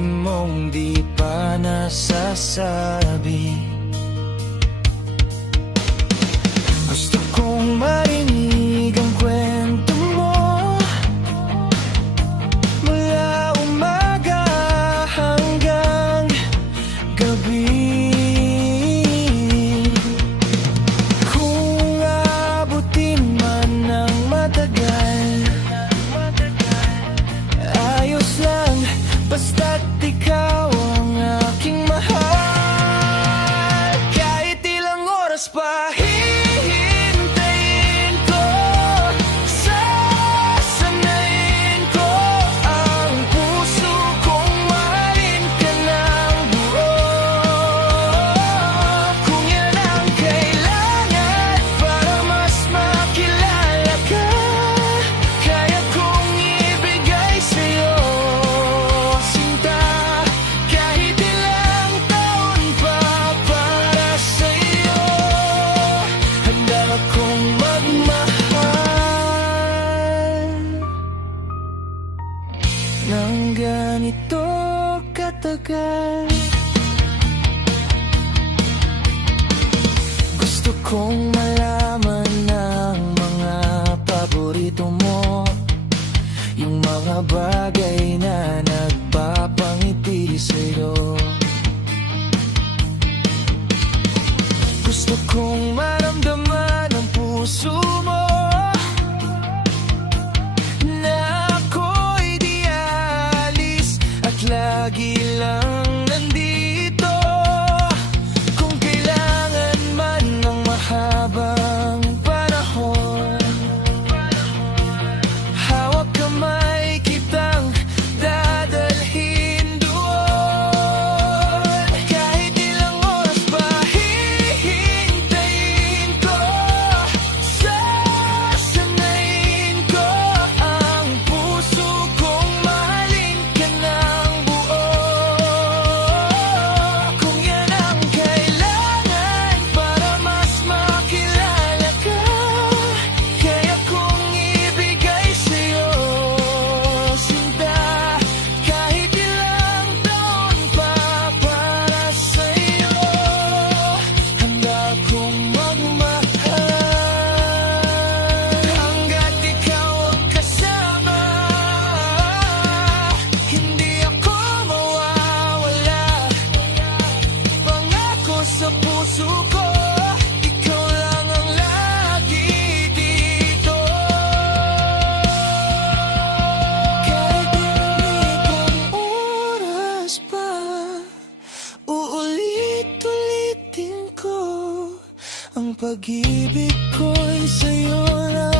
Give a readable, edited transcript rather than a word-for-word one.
mong di pa nasasabi. Gusto kong marinig ang kwento mo mula umaga hanggang gabi. Kung abutin man ng matagal, ayos lang, basta't ikaw ang aking mahal. Kahit ilang oras pa hihintayin ko, sasanayin ko ang puso kong mahalin ka ng buo. Kung yan ang kailangan para mas makilala ka, kaya kong ibigay sa'yo, sinta. Kahit ilang taon pa para sa'yo, handa akong magmahal ng ganito katagal. Gusto kong malaman ang mga paborito mo, yung mga bagay na nagpapangiti sa'yo. Gusto kong maramdaman ang puso mo na ako'y di aalis at lagi lang nandito. Kung kailangan man ng mahabang panahon, hawak kamay kitang dadalhin doon. Kahit ilang oras pa hihintayin ko, sasanayin ko ang puso kong mahalin ka ng buo. Kung yan ang kailangan para mas makilala ka, kaya kong ibigay sa'yo, sinta. Kahit ilang taon pa para sa'yo, handa akong magmahal. Hanggat ikaw ang kasama, hindi ako mawawala. Pangako sa puso ko, ikaw lang ang lagi dito. Kahit ilang oras pa, uulit-ulitin ko ang pag-ibig ko'y sa'yo lang.